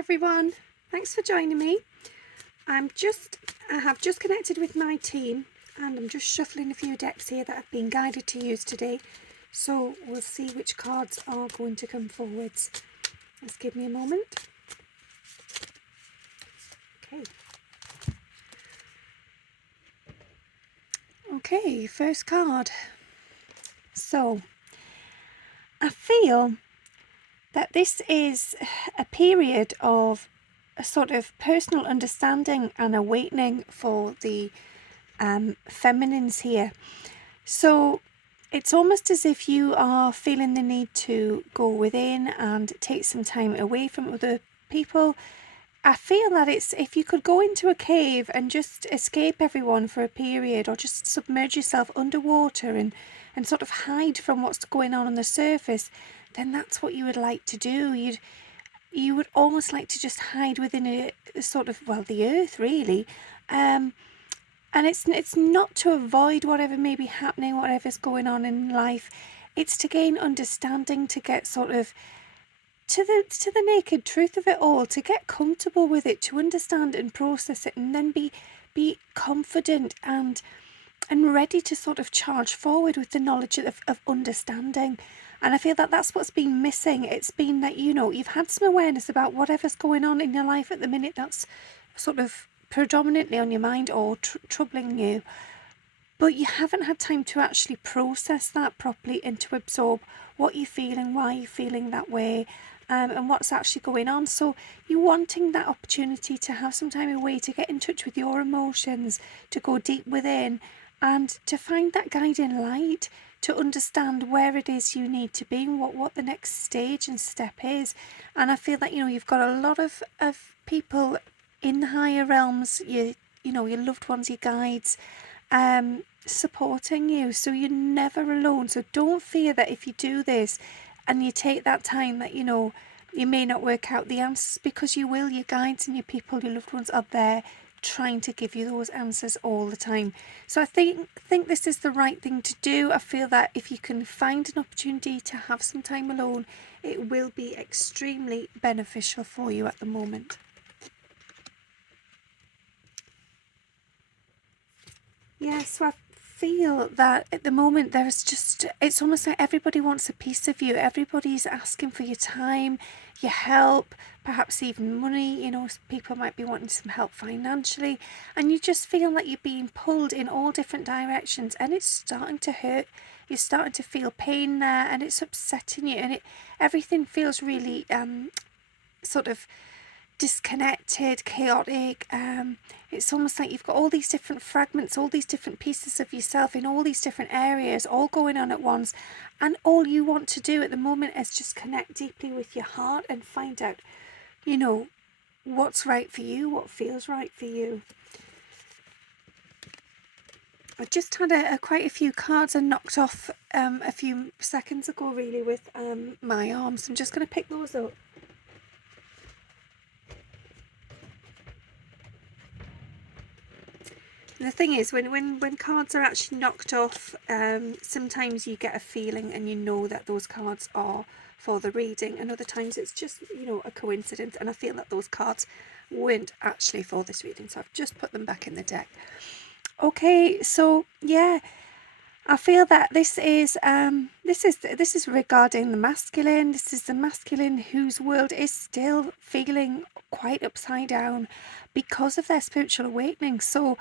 everyone, thanks for joining me. I have just connected with my team and I'm just shuffling a few decks here that I've been guided to use today. So we'll see which cards are going to come forwards. Just give me a moment. Okay, first card. So I feel that this is a period of a sort of personal understanding and awakening for the feminines here. So it's almost as if you are feeling the need to go within and take some time away from other people. I feel that it's if you could go into a cave and just escape everyone for a period, or just submerge yourself underwater and sort of hide from what's going on the surface, then that's what you would like to do. You would almost like to just hide within a sort of, well, the earth really. And it's not to avoid whatever may be happening, whatever's going on in life. It's to gain understanding, to get sort of to the naked truth of it all, to get comfortable with it, to understand and process it, and then be confident and ready to sort of charge forward with the knowledge of understanding. And I feel that that's what's been missing. It's been that, you've had some awareness about whatever's going on in your life at the minute that's sort of predominantly on your mind or troubling you, but you haven't had time to actually process that properly and to absorb what you're feeling, why you're feeling that way, and what's actually going on. So you're wanting that opportunity to have some time away to get in touch with your emotions, to go deep within and to find that guiding light, to understand where it is you need to be and what the next stage and step is. And I feel that, you've got a lot of people in the higher realms, your loved ones, your guides, supporting you, so you're never alone. So don't fear that if you do this and you take that time that you may not work out the answers, because you will. Your guides and your people, your loved ones, are there trying to give you those answers all the time. So I think this is the right thing to do. I feel that if you can find an opportunity to have some time alone, it will be extremely beneficial for you at the moment. Yeah, so I feel that at the moment it's almost like everybody wants a piece of you. Everybody's asking for your time, your help, perhaps even money. People might be wanting some help financially, and you just feel like you're being pulled in all different directions, and it's starting to hurt. You're starting to feel pain there, and it's upsetting you, and everything feels really sort of disconnected, chaotic. It's almost like you've got all these different fragments, all these different pieces of yourself in all these different areas, all going on at once, and all you want to do at the moment is just connect deeply with your heart and find out what's right for you, what feels right for you. I just had quite a few cards I knocked off a few seconds ago really with my arms. I'm just going to pick those up. The thing is, when cards are actually knocked off, sometimes you get a feeling and you know that those cards are for the reading, and other times it's just, a coincidence. And I feel that those cards weren't actually for this reading, so I've just put them back in the deck. Okay, so yeah, I feel that this is regarding the masculine. This is the masculine whose world is still feeling quite upside down because of their spiritual awakening. So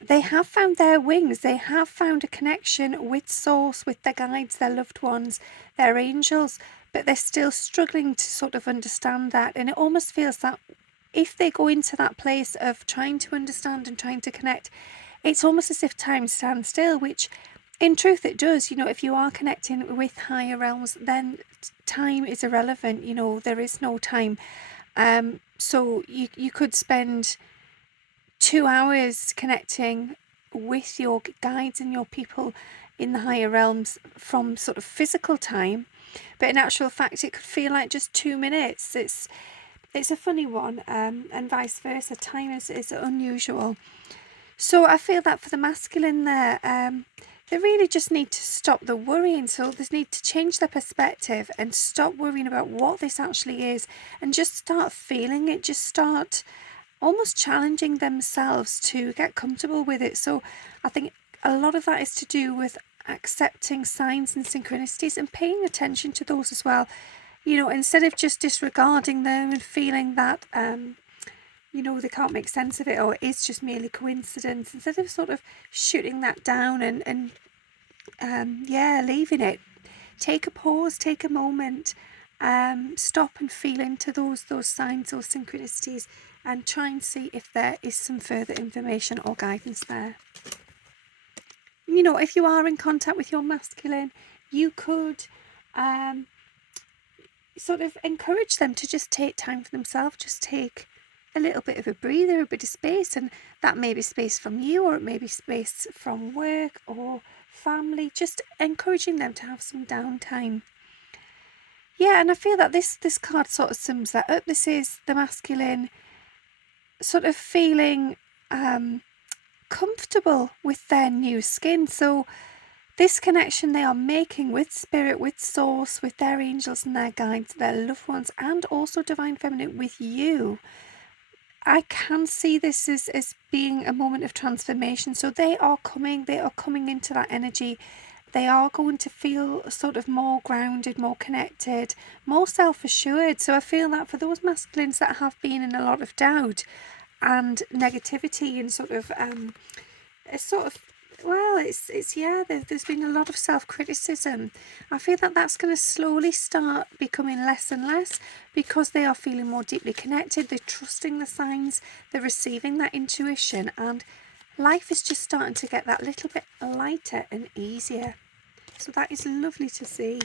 they have found their wings. They have found a connection with source, with their guides, their loved ones, their angels, but they're still struggling to sort of understand that. And it almost feels that if they go into that place of trying to understand and trying to connect, it's almost as if time stands still, which in truth it does. If you are connecting with higher realms, then time is irrelevant. There is no time. So you could spend 2 hours connecting with your guides and your people in the higher realms from sort of physical time, but in actual fact it could feel like just 2 minutes. It's a funny one, and vice versa. Time is unusual. So I feel that for the masculine there, they really just need to stop the worrying. So they need to change their perspective and stop worrying about what this actually is and just start feeling it, just start almost challenging themselves to get comfortable with it. So I think a lot of that is to do with accepting signs and synchronicities and paying attention to those as well. Instead of just disregarding them and feeling that they can't make sense of it, or it's just merely coincidence, instead of sort of shooting that down and leaving it. Take a pause, take a moment, stop and feel into those signs, those synchronicities, and try and see if there is some further information or guidance there. If you are in contact with your masculine, you could sort of encourage them to just take time for themselves, just take a little bit of a breather, a bit of space, and that may be space from you, or it may be space from work or family, just encouraging them to have some downtime. Yeah, and I feel that this card sort of sums that up. This is the masculine sort of feeling comfortable with their new skin. So this connection they are making with spirit, with source, with their angels and their guides, their loved ones, and also divine feminine with you, I can see this as being a moment of transformation. So they are coming into that energy. They are going to feel sort of more grounded, more connected, more self-assured. So I feel that for those masculines that have been in a lot of doubt and negativity and there's been a lot of self-criticism. I feel that that's going to slowly start becoming less and less, because they are feeling more deeply connected, they're trusting the signs, they're receiving that intuition, and life is just starting to get that little bit lighter and easier. So that is lovely to see.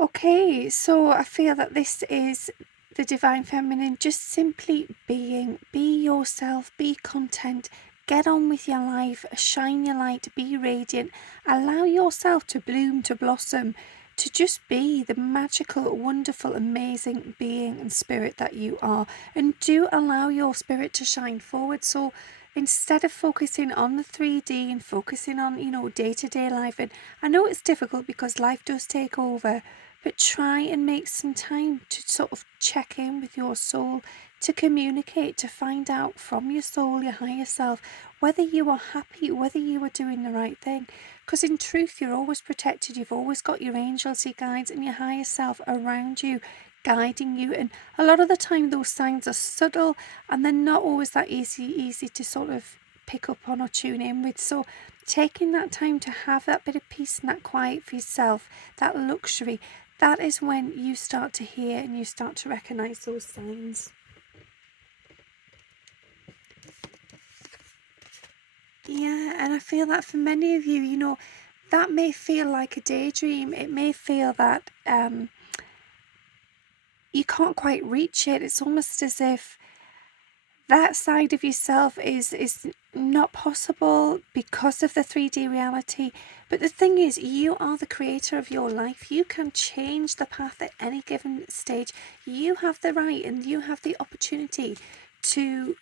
Okay, so I feel that this is the divine feminine just simply being. Be yourself, be content, get on with your life, shine your light, be radiant, allow yourself to bloom, to blossom, to just be the magical, wonderful, amazing being and spirit that you are. And do allow your spirit to shine forward. So instead of focusing on the 3D and focusing on, day-to-day life, and I know it's difficult because life does take over, but try and make some time to sort of check in with your soul, to communicate, to find out from your soul, your higher self, whether you are happy, whether you are doing the right thing. Because in truth, you're always protected. You've always got your angels, your guides, and your higher self around you, guiding you. And a lot of the time, those signs are subtle, and they're not always that easy to sort of pick up on or tune in with. So taking that time to have that bit of peace and that quiet for yourself, that luxury, that is when you start to hear and you start to recognize those signs. Yeah, and I feel that for many of you, that may feel like a daydream. It may feel that you can't quite reach it. It's almost as if that side of yourself is not possible because of the 3D reality. But the thing is, you are the creator of your life. You can change the path at any given stage. You have the right and you have the opportunity to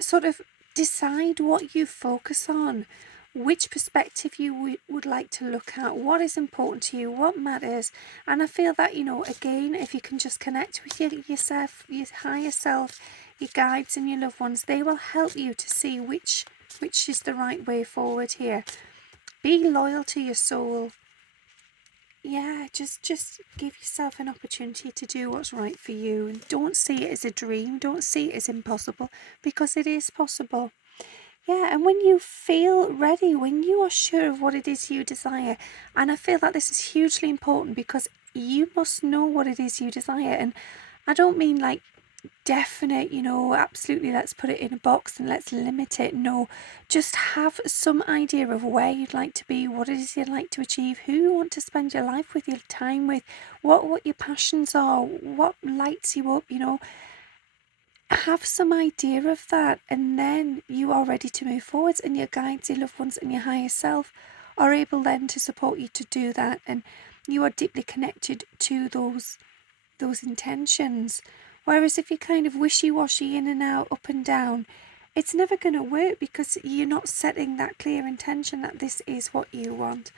sort of decide what you focus on, which perspective you would like to look at, what is important to you, what matters. And I feel that, again, if you can just connect with yourself, your higher self, your guides and your loved ones, they will help you to see which is the right way forward here. Be loyal to your soul. Yeah, just give yourself an opportunity to do what's right for you, and don't see it as a dream, don't see it as impossible, because it is possible. Yeah, and when you feel ready, when you are sure of what it is you desire, and I feel that this is hugely important, because you must know what it is you desire. And I don't mean like definite, absolutely let's put it in a box and let's limit it. No, just have some idea of where you'd like to be, what it is you'd like to achieve, who you want to spend your life with, your time with, what your passions are, what lights you up. Have some idea of that, and then you are ready to move forwards, and your guides, your loved ones, and your higher self are able then to support you to do that, and you are deeply connected to those intentions. Whereas if you're kind of wishy-washy, in and out, up and down, it's never going to work because you're not setting that clear intention that this is what you want.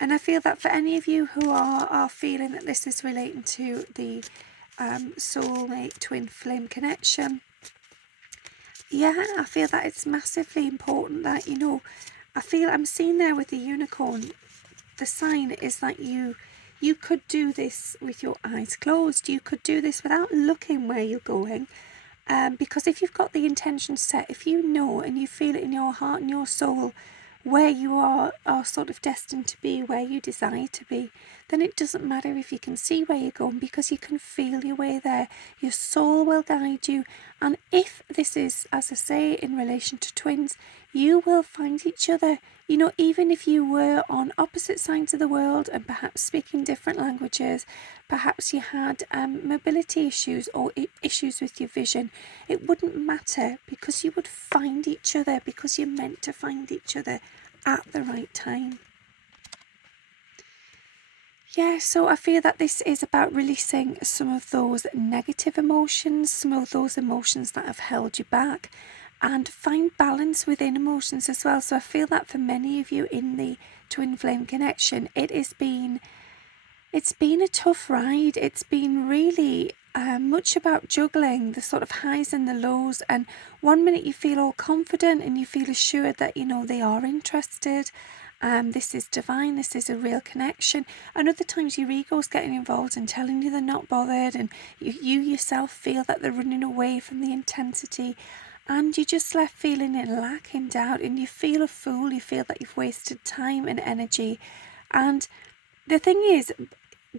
And I feel that for any of you who are feeling that this is relating to the soulmate twin flame connection, yeah, I feel that it's massively important that, you know, I feel I'm seeing there with the unicorn, the sign is that you could do this with your eyes closed. You could do this without looking where you're going. Because if you've got the intention set, if you know and you feel it in your heart and your soul where you are sort of destined to be, where you desire to be, then it doesn't matter if you can see where you're going, because you can feel your way there. Your soul will guide you. And if this is, as I say, in relation to twins, you will find each other. You know, even if you were on opposite sides of the world and perhaps speaking different languages, perhaps you had mobility issues or issues with your vision, it wouldn't matter, because you would find each other, because you're meant to find each other at the right time. Yeah, so I feel that this is about releasing some of those negative emotions, some of those emotions that have held you back, and find balance within emotions as well. So I feel that for many of you in the twin flame connection, it's been a tough ride. It's been really much about juggling the sort of highs and the lows. And one minute you feel all confident and you feel assured that, you know, they are interested. This is divine, this is a real connection. And other times your ego's getting involved and telling you they're not bothered, and you yourself feel that they're running away from the intensity, and you're just left feeling in lack, in doubt, and you feel a fool. You feel that you've wasted time and energy. And the thing is,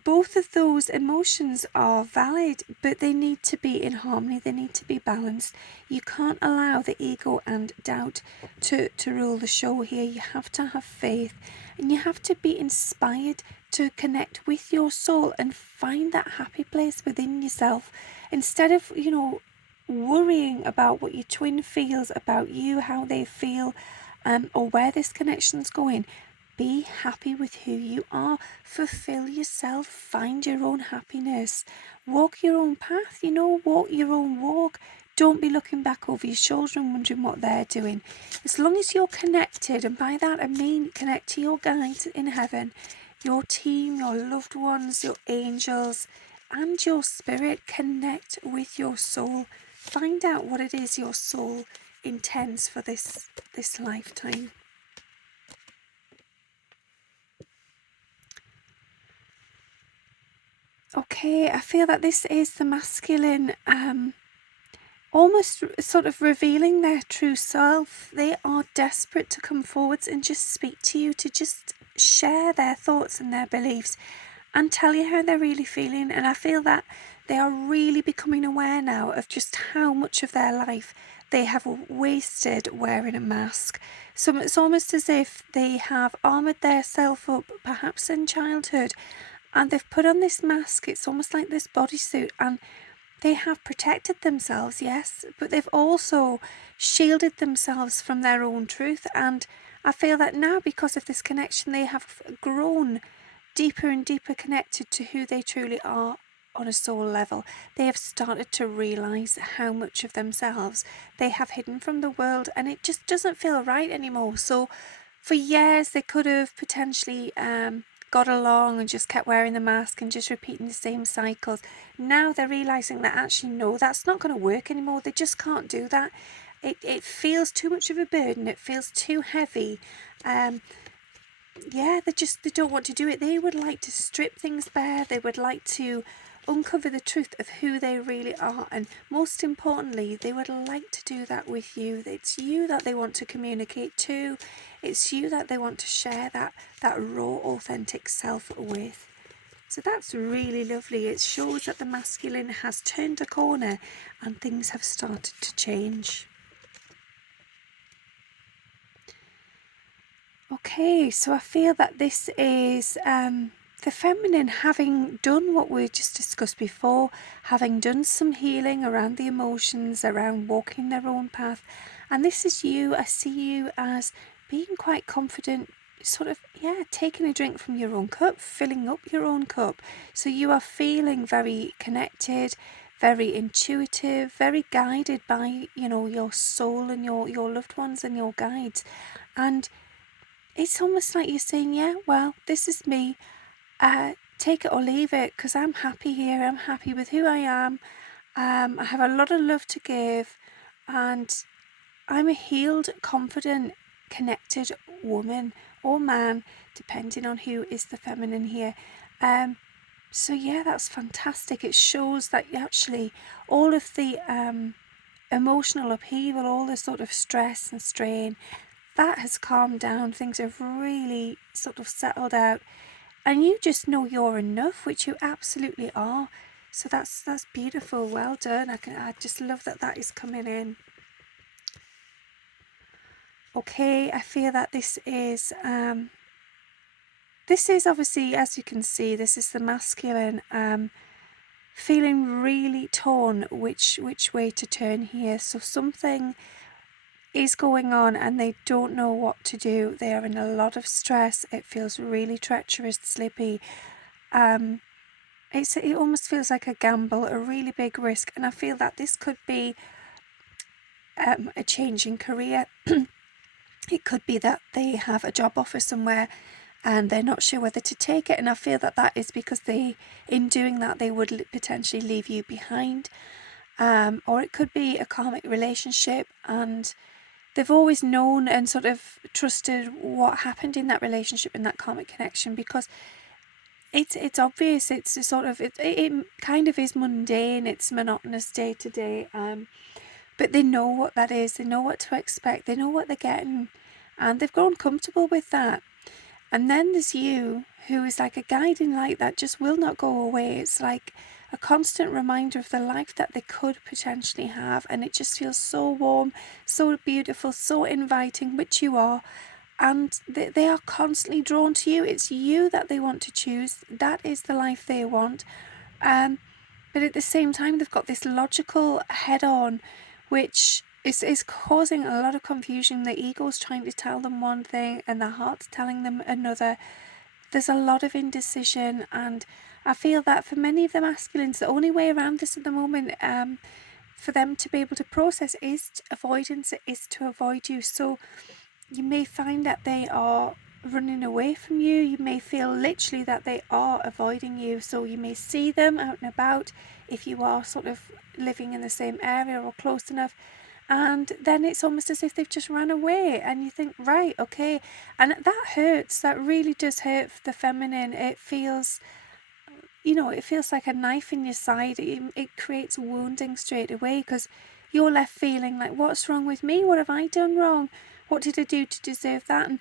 both of those emotions are valid, but they need to be in harmony, they need to be balanced. You can't allow the ego and doubt to rule the show here. You have to have faith, and you have to be inspired to connect with your soul and find that happy place within yourself, instead of, you know, worrying about what your twin feels about you, how they feel, or where this connection's going. Be happy with who you are. Fulfill yourself. Find your own happiness. Walk your own path, you know, walk your own walk. Don't be looking back over your shoulder and wondering what they're doing. As long as you're connected, and by that I mean connect to your guides in heaven, your team, your loved ones, your angels, and your spirit. Connect with your soul. Find out what it is your soul intends for this lifetime. Okay, I feel that this is the masculine almost sort of revealing their true self. They are desperate to come forwards and just speak to you, to just share their thoughts and their beliefs and tell you how they're really feeling. And I feel that they are really becoming aware now of just how much of their life they have wasted wearing a mask. So it's almost as if they have armoured their self up, perhaps in childhood, and they've put on this mask. It's almost like this bodysuit, and they have protected themselves, yes, but they've also shielded themselves from their own truth. And I feel that now, because of this connection, they have grown deeper and deeper connected to who they truly are on a soul level. They have started to realise how much of themselves they have hidden from the world, and it just doesn't feel right anymore. So for years they could have potentially got along and just kept wearing the mask and just repeating the same cycles. Now they're realising that actually no, that's not going to work anymore. They just can't do that. It feels too much of a burden. It feels too heavy. Yeah, they don't want to do it. They would like to strip things bare. They would like to uncover the truth of who they really are, and most importantly, they would like to do that with you. It's you that they want to communicate to. It's you that they want to share that raw, authentic self with. So that's really lovely. It shows that the masculine has turned a corner and things have started to change. Okay, so I feel that this is the feminine having done what we just discussed before, having done some healing around the emotions, around walking their own path. And this is you. I see you as being quite confident, sort of, yeah, taking a drink from your own cup, filling up your own cup. So you are feeling very connected, very intuitive, very guided by, you know, your soul and your loved ones and your guides. And it's almost like you're saying, yeah, well, this is me. Take it or leave it, because I'm happy here. I'm happy with who I am. I have a lot of love to give, and I'm a healed, confident, connected woman or man, depending on who is the feminine here. So yeah, that's fantastic. It shows that actually all of the emotional upheaval, all the sort of stress and strain, that has calmed down. Things have really sort of settled out, and you just know you're enough, which you absolutely are. So that's beautiful. Well done. I just love that is coming in. Okay, I feel that this is obviously, as you can see, this is the masculine feeling really torn which way to turn here. So something is going on and they don't know what to do. They are in a lot of stress. It feels really treacherous, slippy. It almost feels like a gamble, a really big risk, and I feel that this could be a change in career. It could be that they have a job offer somewhere and they're not sure whether to take it, and I feel that is because in doing that they would potentially leave you behind. Or it could be a karmic relationship and they've always known and sort of trusted what happened in that relationship, in that karmic connection, because it's obvious. It's a sort of it kind of is mundane. It's monotonous day to day. But they know what that is. They know what to expect. They know what they're getting, and they've grown comfortable with that. And then there's you, who is like a guiding light that just will not go away. It's like a constant reminder of the life that they could potentially have, and it just feels so warm, so beautiful, so inviting, which you are. And they are constantly drawn to you. It's you that they want to choose. That is the life they want. But at the same time, they've got this logical head-on, which is causing a lot of confusion. The ego's trying to tell them one thing and the heart's telling them another. There's a lot of indecision, and I feel that for many of the masculines, the only way around this at the moment, for them to be able to process, is avoidance, is to avoid you. So you may find that they are running away from you. You may feel literally that they are avoiding you. So you may see them out and about if you are sort of living in the same area or close enough, and then it's almost as if they've just ran away, and you think, right, okay. And that hurts. That really does hurt the feminine. It feels, it feels like a knife in your side. It creates wounding straight away, because you're left feeling like, what's wrong with me? What have I done wrong? What did I do to deserve that? And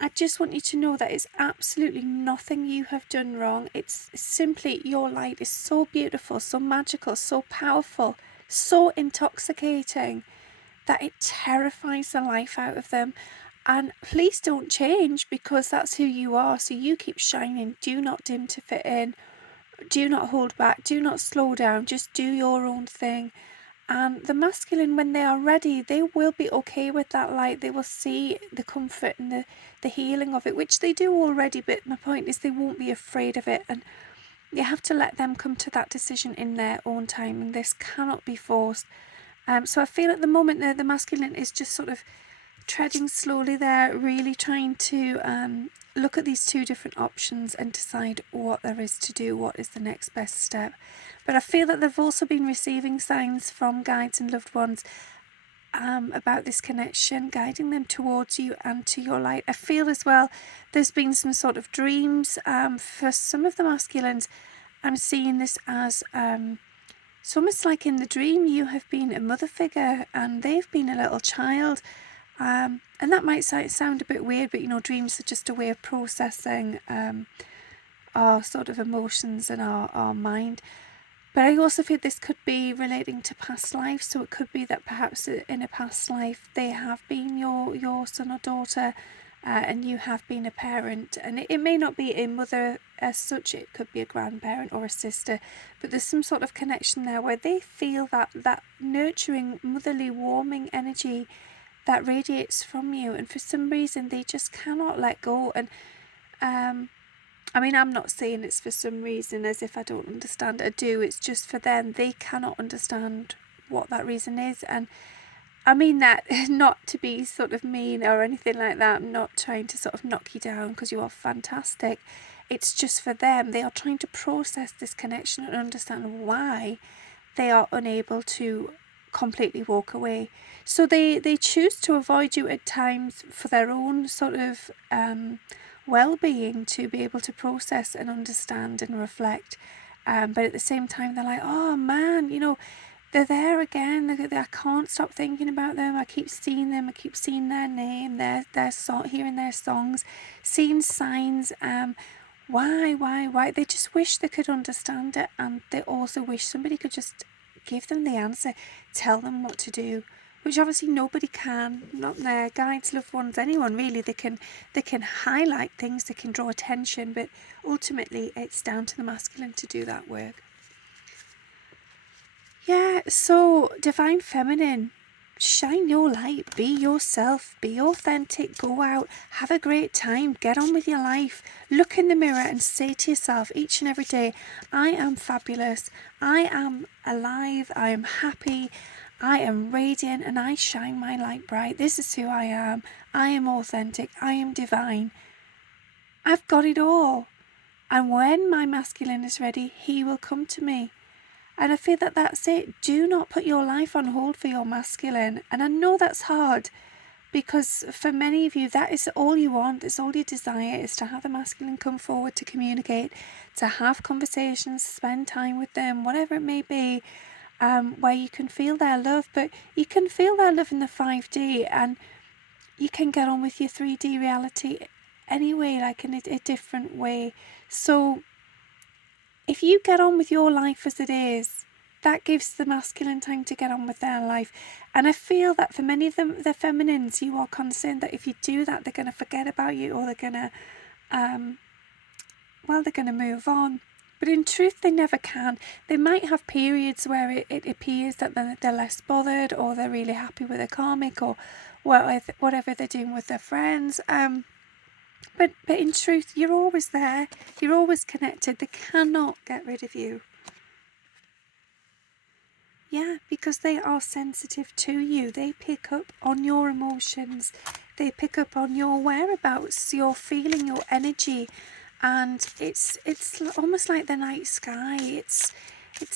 I just want you to know that it's absolutely nothing you have done wrong. It's simply your light is so beautiful, so magical, so powerful, so intoxicating that it terrifies the life out of them. And please don't change, because that's who you are. So you keep shining. Do not dim to fit in. Do not hold back. Do not slow down. Just do your own thing. And the masculine, when they are ready, they will be okay with that light. They will see the comfort and the healing of it, which they do already. But my point is, they won't be afraid of it. And you have to let them come to that decision in their own time. And this cannot be forced. So I feel at the moment the masculine is just sort of treading slowly there, really trying to look at these two different options and decide what there is to do, what is the next best step. But I feel that they've also been receiving signs from guides and loved ones about this connection, guiding them towards you and to your light. I feel as well there's been some sort of dreams. For some of the masculines, I'm seeing this as it's almost like in the dream you have been a mother figure and they've been a little child. And that might sound a bit weird, but dreams are just a way of processing our sort of emotions and our mind. But I also feel this could be relating to past lives. So it could be that perhaps in a past life they have been your son or daughter, and you have been a parent. And it may not be a mother as such, it could be a grandparent or a sister. But there's some sort of connection there where they feel that nurturing, motherly, warming energy that radiates from you. And for some reason they just cannot let go. And I mean, I'm not saying it's for some reason as if I don't understand. I do. It's just for them. They cannot understand what that reason is. And I mean that not to be sort of mean or anything like that. I'm not trying to sort of knock you down, because you are fantastic. It's just for them. They are trying to process this connection and understand why they are unable to completely walk away. So they choose to avoid you at times for their own sort of well-being, to be able to process and understand and reflect. But at the same time, they're like, oh man, they're there again. I can't stop thinking about them. I keep seeing them. I keep seeing their name, hearing their songs, seeing signs. Why? They just wish they could understand it, and they also wish somebody could just give them the answer, tell them what to do, which obviously nobody can. Not their guides, loved ones, anyone really. They can highlight things, they can draw attention, but ultimately it's down to the masculine to do that work. Yeah, so Divine Feminine, shine your light, be yourself, be authentic, go out, have a great time, get on with your life, look in the mirror and say to yourself each and every day, I am fabulous, I am alive, I am happy, I am radiant, and I shine my light bright. This is who I am authentic, I am divine, I've got it all, and when my masculine is ready, he will come to me. And I feel that that's it. Do not put your life on hold for your masculine. And I know that's hard, because for many of you, that is all you want. It's all you desire, is to have the masculine come forward to communicate, to have conversations, spend time with them, whatever it may be, where you can feel their love. But you can feel their love in the 5D, and you can get on with your 3D reality anyway, like in a different way. So if you get on with your life as it is, that gives the masculine time to get on with their life. And I feel that for many of them, the feminines, you are concerned that if you do that, they're going to forget about you, or they're going to, they're going to move on. But in truth, they never can. They might have periods where it appears that they're less bothered, or they're really happy with a karmic, or whatever they're doing with their friends. But in truth, you're always there. You're always connected. They cannot get rid of you. Yeah, because they are sensitive to you. They pick up on your emotions. They pick up on your whereabouts, your feeling, your energy. And it's almost like the night sky. It's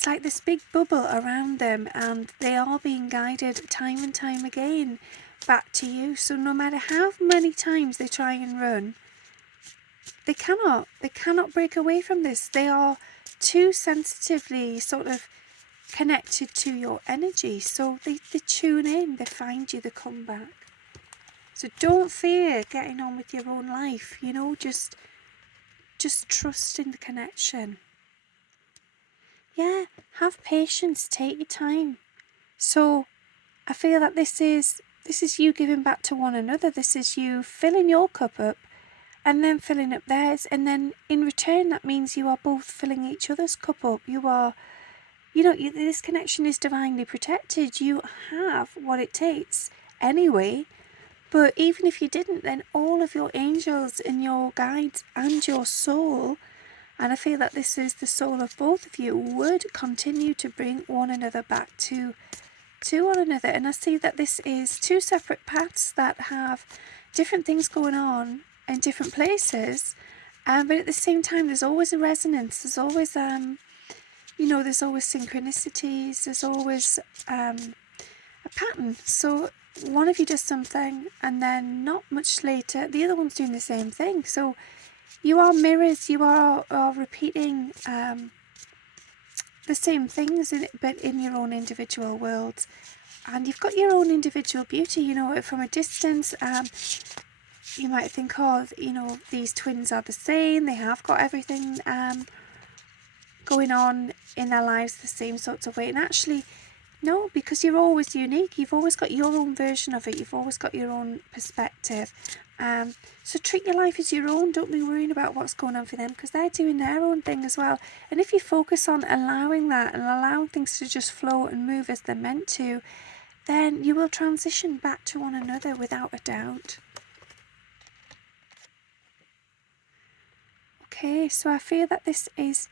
like this big bubble around them, and they are being guided time and time again back to you. So no matter how many times they try and run, they cannot break away from this. They are too sensitively sort of connected to your energy, so they tune in, they find you, they come back. So don't fear getting on with your own life, just trust in the connection. Yeah, have patience, take your time. So I feel that this is you giving back to one another. This is you filling your cup up and then filling up theirs, and then in return that means you are both filling each other's cup up. You are, this connection is divinely protected. You have what it takes anyway. But even if you didn't, then all of your angels and your guides and your soul, and I feel that this is the soul of both of you, would continue to bring one another back to one another. And I see that this is two separate paths that have different things going on in different places, but at the same time there's always a resonance. There's always there's always synchronicities. There's always a pattern. So one of you does something, and then not much later the other one's doing the same thing. So you are mirrors. You are repeating the same things, but in your own individual worlds. And you've got your own individual beauty. From a distance, you might think, these twins are the same. They have got everything going on in their lives the same sorts of way. And actually, no, because you're always unique. You've always got your own version of it. You've always got your own perspective. So treat your life as your own. Don't be worrying about what's going on for them, because they're doing their own thing as well. And if you focus on allowing that and allowing things to just flow and move as they're meant to, then you will transition back to one another without a doubt. Okay, so I feel that this is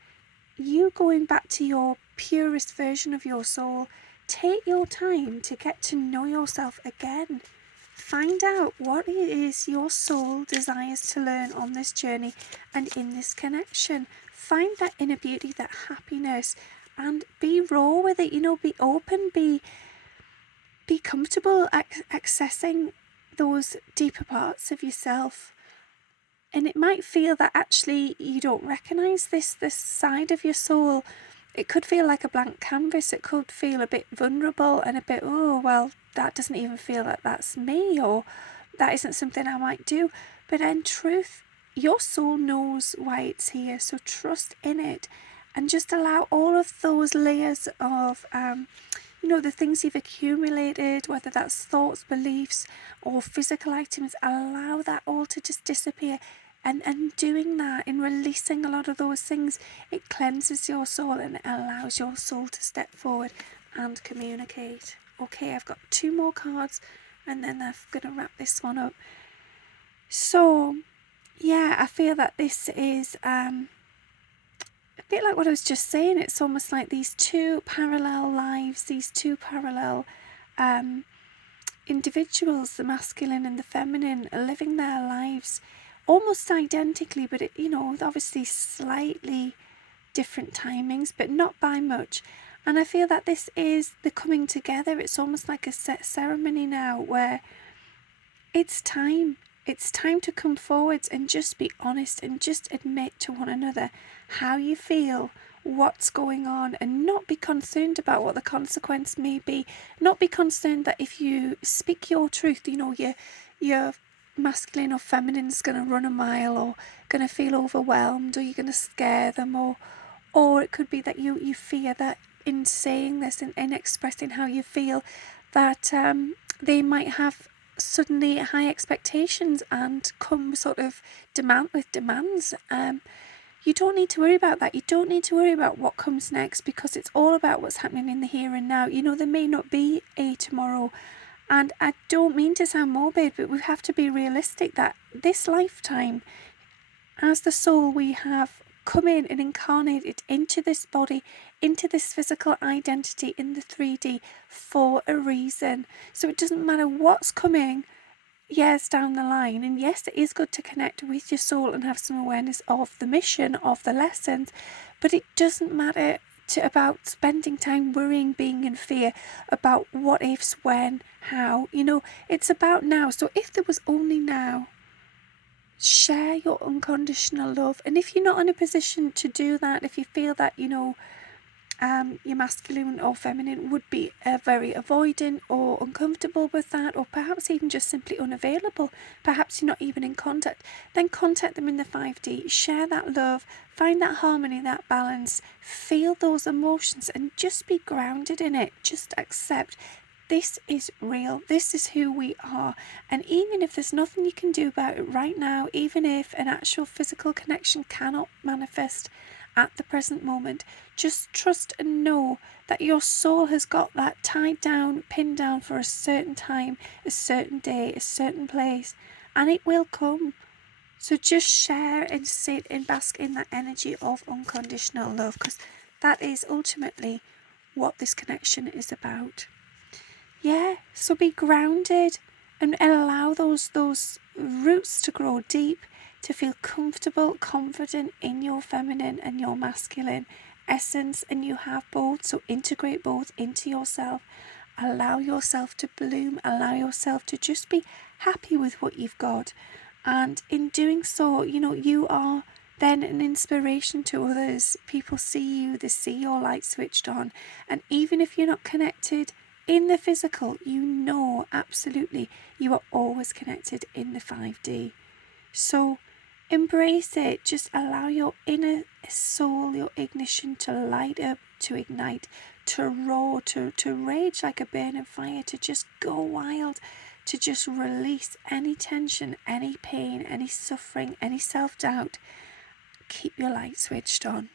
you going back to your purest version of your soul. Take your time to get to know yourself again. Find out what it is your soul desires to learn on this journey and in this connection. Find that inner beauty, that happiness, and be raw with it. Be open, be comfortable accessing those deeper parts of yourself. And it might feel that actually you don't recognize this side of your soul. It could feel like a blank canvas. It could feel a bit vulnerable and a bit, oh, well, that doesn't even feel like that's me, or that isn't something I might do. But in truth, your soul knows why it's here. So trust in it and just allow all of those layers of, the things you've accumulated, whether that's thoughts, beliefs, or physical items, allow that all to just disappear. And doing that, in releasing a lot of those things, it cleanses your soul and it allows your soul to step forward and communicate. Okay, I've got 2 more cards and then I'm going to wrap this one up. So, yeah, I feel that this is a bit like what I was just saying. It's almost like these 2 parallel lives, these 2 parallel individuals, the masculine and the feminine, are living their lives almost identically, but obviously slightly different timings, but not by much. And I feel that this is the coming together. It's almost like a set ceremony now where it's time to come forwards and just be honest and just admit to one another how you feel, what's going on, and not be concerned about what the consequence may be. Not be concerned that if you speak your truth, your masculine or feminine is going to run a mile, or going to feel overwhelmed, or you're going to scare them, or it could be that you fear that in saying this and in expressing how you feel, that they might have suddenly high expectations and come sort of demands. You don't need to worry about that. You don't need to worry about what comes next, because it's all about what's happening in the here and now. There may not be a tomorrow. And I don't mean to sound morbid, but we have to be realistic that this lifetime, as the soul, we have come in and incarnated into this body, into this physical identity in the 3D for a reason. So it doesn't matter what's coming years down the line. And yes, it is good to connect with your soul and have some awareness of the mission, of the lessons, but it doesn't matter about spending time worrying, being in fear about what ifs, when, how. It's about now. So if there was only now, share your unconditional love. And if you're not in a position to do that, if you feel that your masculine or feminine would be very avoidant or uncomfortable with that, or perhaps even just simply unavailable, perhaps you're not even in contact, then contact them in the 5D. Share that love, find that harmony, that balance, feel those emotions, and just be grounded in it. Just accept this is real. This is who we are. And even if there's nothing you can do about it right now, even if an actual physical connection cannot manifest at the present moment, just trust and know that your soul has got that tied down, pinned down for a certain time, a certain day, a certain place, and it will come. So just share and sit and bask in that energy of unconditional love, because that is ultimately what this connection is about. Yeah, so be grounded and allow those roots to grow deep, to feel comfortable, confident in your feminine and your masculine essence, and you have both. So integrate both into yourself. Allow yourself to bloom. Allow yourself to just be happy with what you've got. And in doing so, you are then an inspiration to others. People see you, they see your light switched on. And even if you're not connected in the physical, absolutely you are always connected in the 5D. So embrace it. Just allow your inner soul, your ignition, to light up, to ignite, to roar, to rage like a burning fire, to just go wild, to just release any tension, any pain, any suffering, any self-doubt. Keep your light switched on.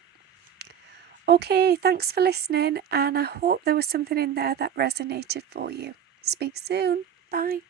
Okay, thanks for listening, and I hope there was something in there that resonated for you. Speak soon. Bye.